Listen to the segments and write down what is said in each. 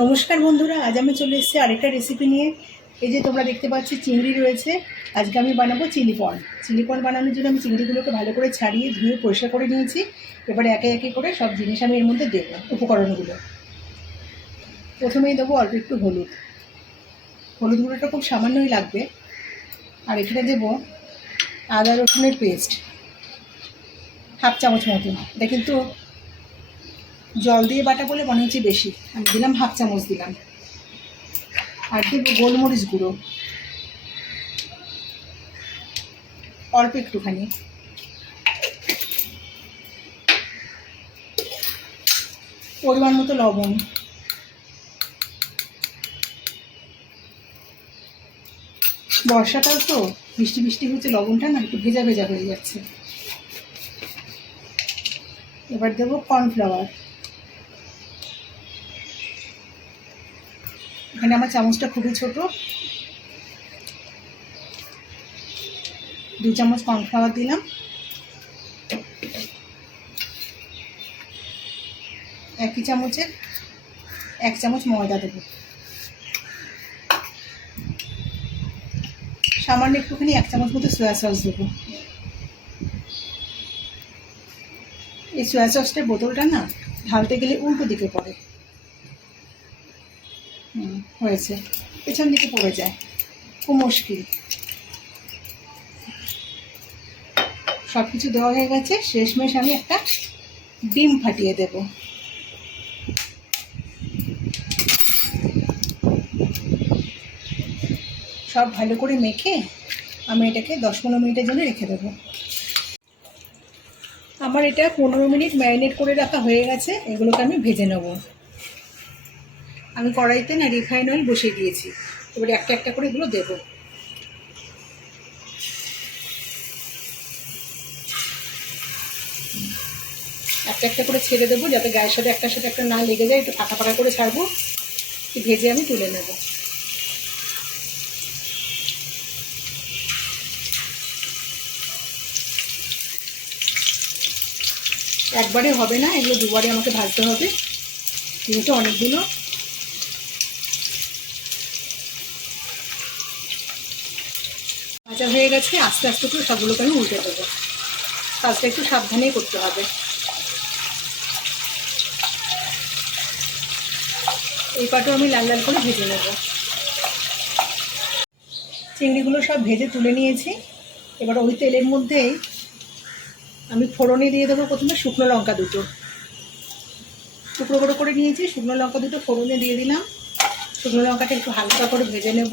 নমস্কার বন্ধুরা, আজ আমি চলে এসেছি আরেকটা রেসিপি নিয়ে। এই যে তোমরা দেখতে পাচ্ছ, চিংড়ি রয়েছে। আজকে আমি বানাবো চিলি পন চিলি পন বানানোর জন্য আমি চিংড়িগুলোকে ভালো করে ছাড়িয়ে ধুয়ে পরিষ্কার করে নিয়েছি। এবারে একে একে করে সব জিনিস আমি এর মধ্যে দেবো, উপকরণগুলো। প্রথমেই দেবো অল্প একটু হলুদ। হলুদ গুঁড়োটা খুব সামান্যই লাগবে। আর এখানে দেবো আদা রসুনের পেস্ট হাফ চামচ মতো এটা কিন্তু জল দিয়ে বাটা বলে মনে হচ্ছে বেশি। আমি দিলাম হাফ চামচ দিলাম। আর দেবো গোলমরিচ গুঁড়ো। অল্প একটুখানি। পরিমাণ মতো লবণ। বর্ষাটাও তো বৃষ্টি বৃষ্টি হচ্ছে লবণটা না, একটু ভেজা ভেজা হয়ে যাচ্ছে। এবার দেবো কর্নফ্লাওয়ার। এখানে আমার চামচটা খুবই ছোট। দু চামচ কর্নফ্লাওয়ার দিলাম। একই চামচের এক চামচ ময়দা দেবো। সামান্য একটুখানি এক চামচ মতো সয়া সস দেবো। এই সয়া সসটার বোতলটা না ঢালতে গেলে উল্টো দিকে পড়ে। হয়েছে। পেছন দিকে পড়ে যায়। খুব মুশকিল। সব কিছু দেওয়া হয়ে গেছে। শেষমেশ আমি একটা ডিম ফাটিয়ে দেব। সব ভালো করে মেখে আমি এটাকে দশ পনেরো মিনিটের জন্য রেখে দেবো। আমার এটা পনেরো মিনিট ম্যারিনেট করে রাখা হয়ে গেছে। এগুলোকে আমি ভেজে নেব। আমি কড়াইতে না রিফাইন অয়েল বসিয়ে দিয়েছি। এবারে একটা একটা করে এগুলো দেবো। একটা একটা করে ছেড়ে দেবো যাতে গায়ের সাথে একটার সাথে একটা না লেগে যায়, একটু ফাঁকা ফাঁকা করে ছাড়বো। ভেজে আমি তুলে নেব। একবারে হবে না, এগুলো দুবারে আমাকে ভাজতে হবে। কিন্তু অনেকগুলো ভাজা হয়ে গেছে, আস্তে আস্তে করে সবগুলোকে আমি উল্টে দেবো। কাজটা একটু সাবধানেই করতে হবে। এই পাটও আমি লাল লাল করে ভেজে নেব। চিংড়িগুলো সব ভেজে তুলে নিয়েছি। এবার ওই তেলের মধ্যেই আমি ফোড়নে দিয়ে দেবো প্রথমে শুকনো লঙ্কা দুটো। টুকরো করে করে নিয়েছি, শুকনো লঙ্কা দুটো ফোড়নে দিয়ে দিলাম। শুকনো লঙ্কাটা একটু হালকা করে ভেজে নেব।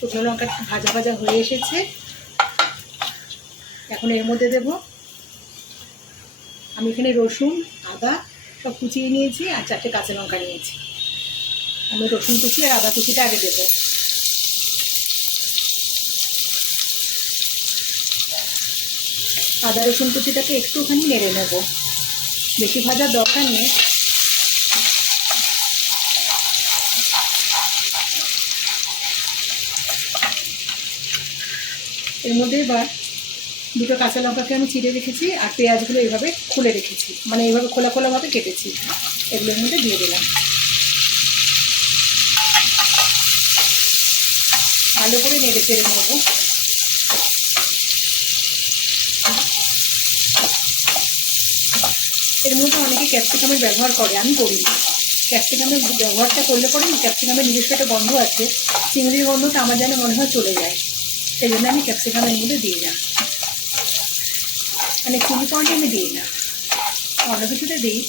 শুকনো লঙ্কা ভাজা ভাজা হয়ে এসেছে। এখন এর মধ্যে দেব। আমি এখানে রসুন, আদা সব কুচিয়ে নিয়েছি আর চারটে কাঁচা লঙ্কা নিয়েছি। আমি রসুন কুচি আর আদা কুচিটা আগে দেবো। আদা রসুন কুচিটাকে একটুখানি নেড়ে নেব। বেশি ভাজার দরকার নেই। এর মধ্যে এবার দুটো কাঁচা লঙ্কাকে আমি চিড়ে রেখেছি আর পেঁয়াজগুলো এইভাবে খুলে রেখেছি। মানে এইভাবে খোলা খোলাভাবে কেটেছি। এগুলোর মধ্যে দিয়ে দিলাম। ভালো করে নেড়ে চেড়ে নেব। এর মধ্যে অনেকে ক্যাপসিকামের ব্যবহার করে, আমি করি। ক্যাপসিকামের ব্যবহারটা করলে পরে ক্যাপসিকামের নিজস্ব একটা গন্ধ আছে। চিংড়ির গন্ধটা আমার যেন মনে হয় চলে যায়। সেই জন্য আমি ক্যাপসিকামের মধ্যে দিই না মানে চিলি পয়েন্টে আমি দিই না অন্য কিছুতে দিই।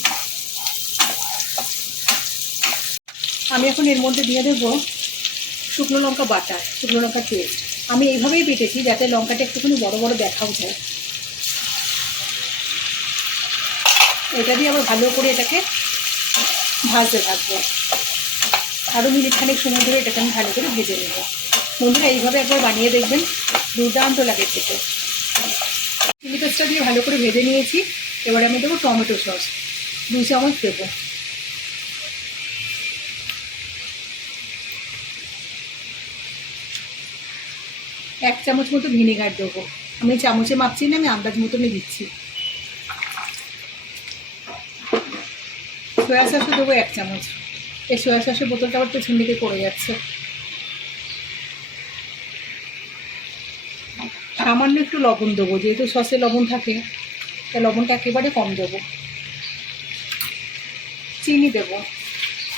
আমি এখন এর মধ্যে দিয়ে দেবো শুকনো লঙ্কা বাটার, শুকনো লঙ্কা পেস্ট। আমি এইভাবেই বেটেছি যাতে লঙ্কাটা একটুখানি বড় বড় দেখাও যায়। এটা দিয়ে আবার ভালো করে এটাকে ভাজতে থাকব। আরও মিনিট খানেক সময় ধরে এটাকে আমি ভালো করে ভেজে নেব। বন্ধুরা, এইভাবে একবার বানিয়ে দেখবেন। দুর্দান্ত লাগে খেতে। চিলি পেস্টটা দিয়ে ভালো করে ভেজে নিয়েছি। এবারে আমি দেবো টমেটো সস। দু চামচ দেবো। এক চামচ মতো ভিনেগার দেবো। আমি চামচে মাপছি না, আমি আন্দাজ মতনই দিচ্ছি। সয়া সসও দেবো এক চামচ। এই সয়া সসের বোতলটা আবার তো ঝিন্ডিতে পড়ে যাচ্ছে। সামান্য একটু লবণ দেবো, যেহেতু সসে লবণ থাকে তাই লবণটা একেবারে কম দেবো। চিনি দেবো।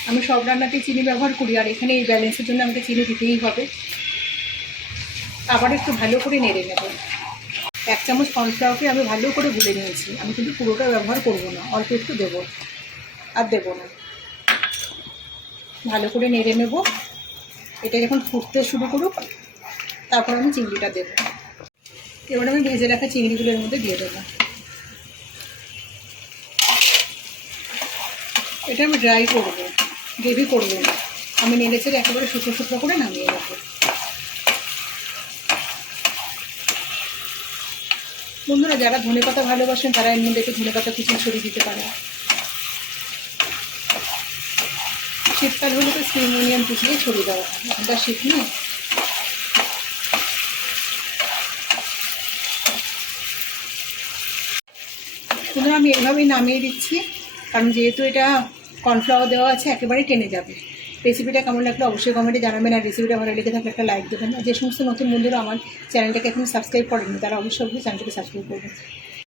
আমি সব রান্নাতেই চিনি ব্যবহার করি, আর এখানে এই ব্যালেন্সের জন্য আমাকে চিনি দিতেই হবে। আবার একটু ভালো করে নেড়ে নেব। এক চামচ কর্নফ্লাওয়ারকে আমি ভালো করে গুলে নিয়েছি। আমি কিন্তু পুরোটা ব্যবহার করব না, অল্প একটু দেবো, আর দেবো না। ভালো করে নেড়ে নেব। এটা যখন ফুটতে শুরু করুক, তারপর আমি চিংড়িটা দেবো। এবার আমি ভেজে রাখা চিংড়িগুলোর মধ্যে দিয়ে দেবো। এটা আমি ড্রাই করব গ্রেভি করব না। আমি নেড়ে ছেড়ে একেবারে শুকনো শুকনো করে নামিয়ে রাখব বন্ধুরা, যারা ধনে পাতা ভালোবাসেন, তারা এর মধ্যে একটু ধনে পাতা কুচি ছড়িয়ে দিতে পারে। শীতকাল হলে তো স্প্রিং অনিয়ন কুচিয়ে ছড়িয়ে দেওয়া হয়। শীত নেই বন্ধুরা, আমি এইভাবেই নামিয়ে দিচ্ছি। কারণ যেহেতু এটা কর্নফ্লাওয়ার দেওয়া আছে, একেবারেই টেনে যাবে। রেসিপিটা কেমন লাগল অবশ্যই কমেন্টে জানাবেন। আর রেসিপিটা ভালো লেগে থাকলে একটা লাইক দেবেন। আর যে সমস্ত নতুন বন্ধুরা আমার চ্যানেলটাকে এখন সাবস্ক্রাইব করেনি তারা অবশ্যই অবশ্যই চ্যানেলটাকে সাবস্ক্রাইব করবেন।